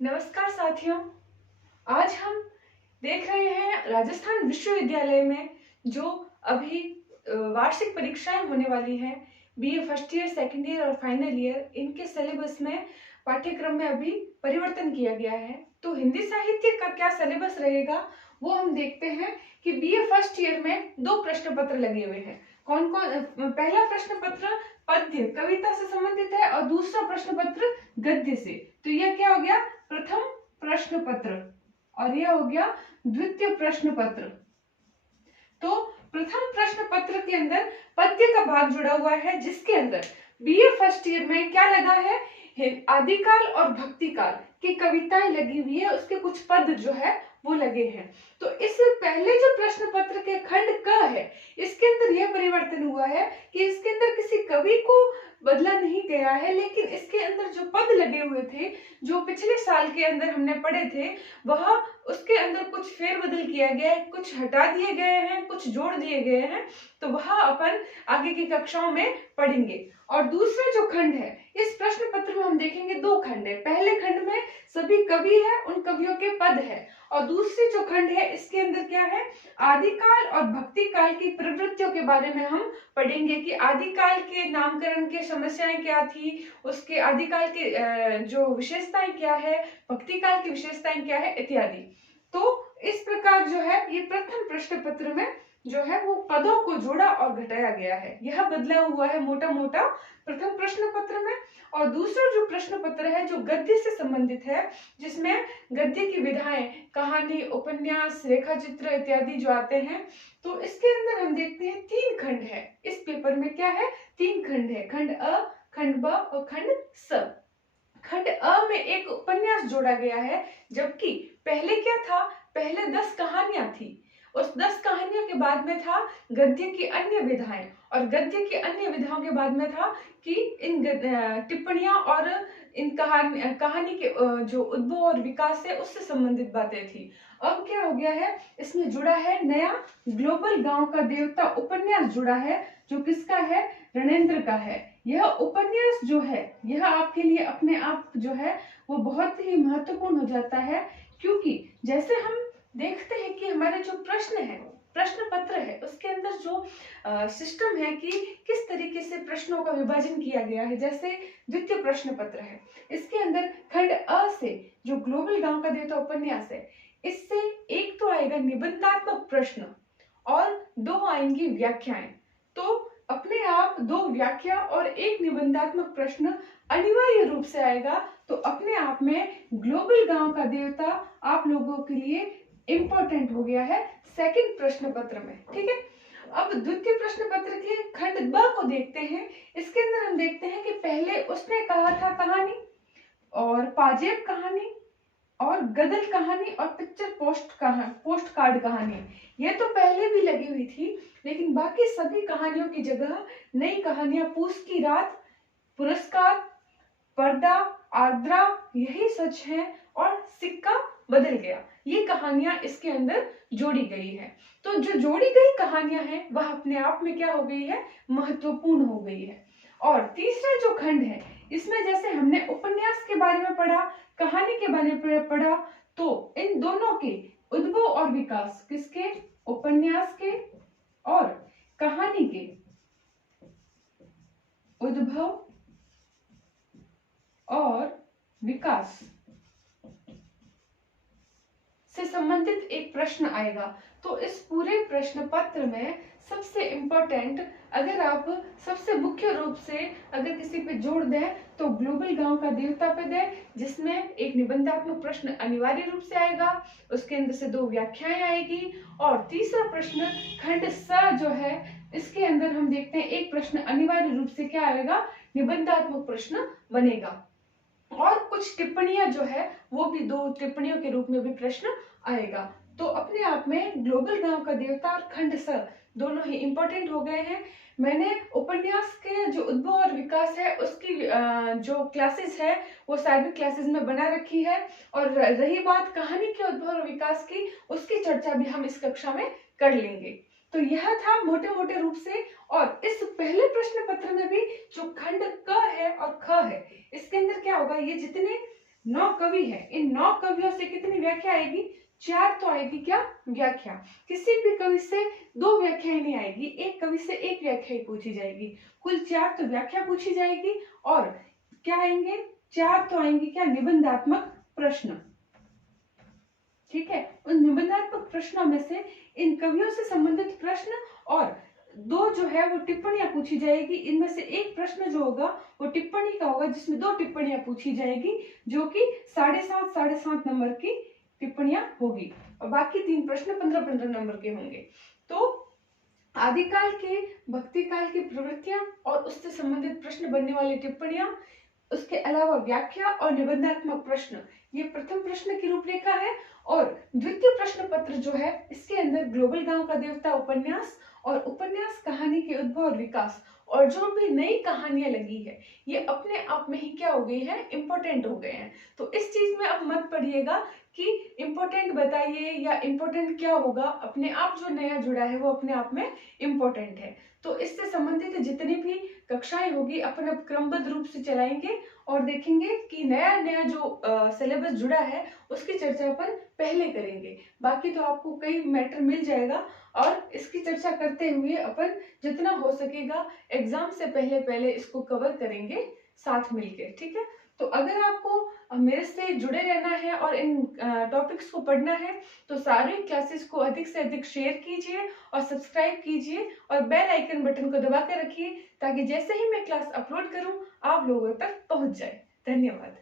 नमस्कार साथियों। आज हम देख रहे हैं राजस्थान विश्वविद्यालय में जो अभी वार्षिक परीक्षाएं होने वाली हैं। BA first year, second year और फाइनल ईयर, इनके सिलेबस में पाठ्यक्रम में अभी परिवर्तन किया गया है। तो हिंदी साहित्य का क्या सिलेबस रहेगा वो हम देखते हैं कि बीए फर्स्ट ईयर में 2 प्रश्न पत्र लगे हुए हैं। कौन कौन? पहला प्रश्न पत्र पद्य कविता से संबंधित है और दूसरा प्रश्न पत्र गद्य से। तो यह क्या हो गया? प्रथम प्रश्न पत्र और यह हो गया द्वितीय प्रश्न पत्र। तो प्रथम प्रश्न पत्र के अंदर पद्य का भाग जुड़ा हुआ है, जिसके अंदर बीए फर्स्ट ईयर में क्या लगा है? आदिकाल और भक्तिकाल की कविताएं लगी हुई है, उसके कुछ पद जो है वो लगे हैं। तो इस पहले जो प्रश्न पत्र के खंड क है, इसके अंदर यह परिवर्तन हुआ है कि इसके अंदर किसी कवि को बदला नहीं गया है, लेकिन इसके अंदर जो पद लगे हुए थे, जो पिछले साल के अंदर हमने पढ़े थे, वह उसके अंदर कुछ फेरबदल किया गया है, कुछ हटा दिए गए हैं, कुछ जोड़ दिए गए हैं। तो वह अपन आगे की कक्षाओं में पढ़ेंगे। और दूसरा जो खंड है, इस प्रश्न पत्र में हम देखेंगे 2 खंड है। पहले खंड में सभी कवि है, उन कवियों के पद है, और दूसरी जो खंड है इसके अंदर क्या है? आदिकाल और भक्तिकाल की प्रवृत्तियों के बारे में हम पढ़ेंगे कि आदिकाल के नामकरण की समस्याएं क्या थी, उसके आदिकाल के जो विशेषताएं क्या है, भक्तिकाल की विशेषताएं क्या है, इत्यादि। तो इस प्रकार जो है ये प्रथम प्रश्न पत्र में जो है वो पदों को जोड़ा और घटाया गया है, यह बदला हुआ है मोटा मोटा प्रथम प्रश्न पत्र में। और दूसरा जो प्रश्न पत्र है जो गद्य से संबंधित है, जिसमें गद्य की विधाएं, कहानी, उपन्यास, रेखा चित्र इत्यादि जो आते हैं, तो इसके अंदर हम देखते हैं 3 खंड है। इस पेपर में क्या है? 3 खंड है, खंड अ, खंड ब और खंड स। खंड अ में एक उपन्यास जोड़ा गया है, जबकि पहले क्या था? पहले 10 कहानियां थी। उस 10 कहानियों के बाद में था गद्य की अन्य विधाएं, और गद्य की अन्य विधाओं के बाद में था कि इन टिप्पणियां और इन कहानी के जो उद्भव और विकास है उससे संबंधित बातें थी। अब क्या हो गया है? इसमें जुड़ा है नया ग्लोबल गांव का देवता उपन्यास जुड़ा है, जो किसका है? रणेंद्र का है। यह उपन्यास जो है यह आपके लिए अपने आप जो है वो बहुत ही महत्वपूर्ण हो जाता है, क्योंकि जैसे हम देखते हैं कि हमारे जो प्रश्न है, प्रश्न पत्र है, उसके अंदर जो सिस्टम है कि किस तरीके से प्रश्नों का विभाजन किया गया है। जैसे द्वितीय प्रश्न पत्र है, इसके अंदर खंड अ से जो ग्लोबल गांव का देवता उपन्यास है, इससे एक तो आएगा निबंधात्मक प्रश्न और 2 आएंगी व्याख्याएं। तो अपने आप 2 व्याख्या और 1 निबंधात्मक प्रश्न अनिवार्य रूप से आएगा। तो अपने आप में ग्लोबल गांव का देवता आप लोगों के लिए इंपॉर्टेंट हो गया है सेकंड प्रश्न पत्र में। ठीक है, अब द्वितीय प्रश्न पत्र के खंड ब को देखते हैं। इसके अंदर हम देखते हैं कि पहले उसने कहा था कहानी और पाजेब कहानी और गदल कहानी और पिक्चर पोस्ट कार्ड कहानी, ये तो पहले भी लगी हुई थी, लेकिन बाकी सभी कहानियों की जगह नई कहानियां पूस की रात, पुरस्कार, पर्दा, आर्द्रा, यही सच है और सिक्का बदल गया, ये कहानियां इसके अंदर जोड़ी गई है। तो जो जोड़ी गई कहानियां हैं वह अपने आप में क्या हो गई है? महत्वपूर्ण हो गई है। और तीसरा जो खंड है, इसमें जैसे हमने उपन्यास के बारे में पढ़ा, कहानी के बारे में पढ़ा, तो इन दोनों के उद्भव और विकास, किसके? उपन्यास के और कहानी के उद्भव और विकास से संबंधित एक प्रश्न आएगा। तो इस पूरे प्रश्न पत्र में सबसे इंपॉर्टेंट, अगर आप सबसे मुख्य रूप से अगर किसी पे जोड़ दें तो ग्लोबल गांव का देवता पे दें, जिसमें एक निबंधात्मक प्रश्न अनिवार्य रूप से आएगा, उसके अंदर से 2 व्याख्याएं आएगी, और तीसरा प्रश्न खंड स जो है, इसके अंदर हम देखते हैं एक प्रश्न अनिवार्य रूप से क्या आएगा? निबंधात्मक प्रश्न बनेगा, और कुछ टिप्पणियां जो है वो भी 2 टिप्पणियों के रूप में भी प्रश्न आएगा। तो अपने आप में ग्लोबल गांव का देवता और खंड स दोनों ही इंपॉर्टेंट हो गए हैं। मैंने उपन्यास के जो उद्भव और विकास है उसकी जो क्लासेस है वो साइबर क्लासेस में बना रखी है, और रही बात कहानी के उद्भव और विकास की, उसकी चर्चा भी हम इस कक्षा में कर लेंगे। तो यह था मोटे मोटे रूप से। और इस पहले प्रश्न पत्र में भी जो खंड क है और ख है, इसके अंदर क्या होगा? ये जितने 9 कवि है, इन 9 कवियों से कितनी व्याख्या आएगी? 4 तो आएगी। क्या? व्याख्या। किसी भी कवि से 2 व्याख्याएं नहीं आएगी, एक कवि से 1 व्याख्या ही पूछी जाएगी। कुल 4 तो व्याख्या पूछी जाएगी और क्या आएंगे? 4 तो आएंगे क्या? निबंधात्मक प्रश्न। ठीक है, उन निबंधात्मक प्रश्नों में से इन कवियों से संबंधित प्रश्न और 2 जो है वो टिप्पणियां पूछी जाएगी। इनमें से एक प्रश्न जो होगा वो टिप्पणी का होगा, जिसमें 2 टिप्पणियां पूछी जाएगी, जो कि 7.5 नंबर की टिप्पणियां होगी और बाकी 3 प्रश्न 15-15 नंबर के होंगे। तो आदिकाल के, भक्ति काल की प्रवृत्तियां और उससे संबंधित प्रश्न बनने वाली टिप्पणियां, उसके अलावा व्याख्या और निबंधात्मक प्रश्न, ये प्रथम प्रश्न की रूपरेखा है। और द्वितीय प्रश्न पत्र जो है, इसके अंदर ग्लोबल गांव का देवता उपन्यास और उपन्यास कहानी के उद्भव और विकास और जो भी नई कहानियां लगी है, ये अपने आप में ही क्या हो गई है? इंपॉर्टेंट हो गए हैं। तो इस चीज में अब मत पढ़िएगा कि इंपॉर्टेंट बताइए या इंपॉर्टेंट क्या होगा, अपने आप जो नया जुड़ा है वो अपने आप में इंपॉर्टेंट है। तो इससे संबंधित जितनी भी कक्षाएं होगी अपन अब क्रमबद्ध रूप से चलाएंगे और देखेंगे कि नया नया जो सिलेबस जुड़ा है उसकी चर्चा अपन पहले करेंगे। बाकी तो आपको कई मैटर मिल जाएगा और इसकी चर्चा करते हुए अपन जितना हो सकेगा एग्जाम से पहले पहले इसको कवर करेंगे साथ मिलके। ठीक है, तो अगर आपको मेरे से जुड़े रहना है और इन टॉपिक्स को पढ़ना है तो सारे क्लासेस को अधिक से अधिक शेयर कीजिए और सब्सक्राइब कीजिए और बेल आइकन बटन को दबा कर रखिए, ताकि जैसे ही मैं क्लास अपलोड करूं आप लोगों तक पहुंच जाए। धन्यवाद।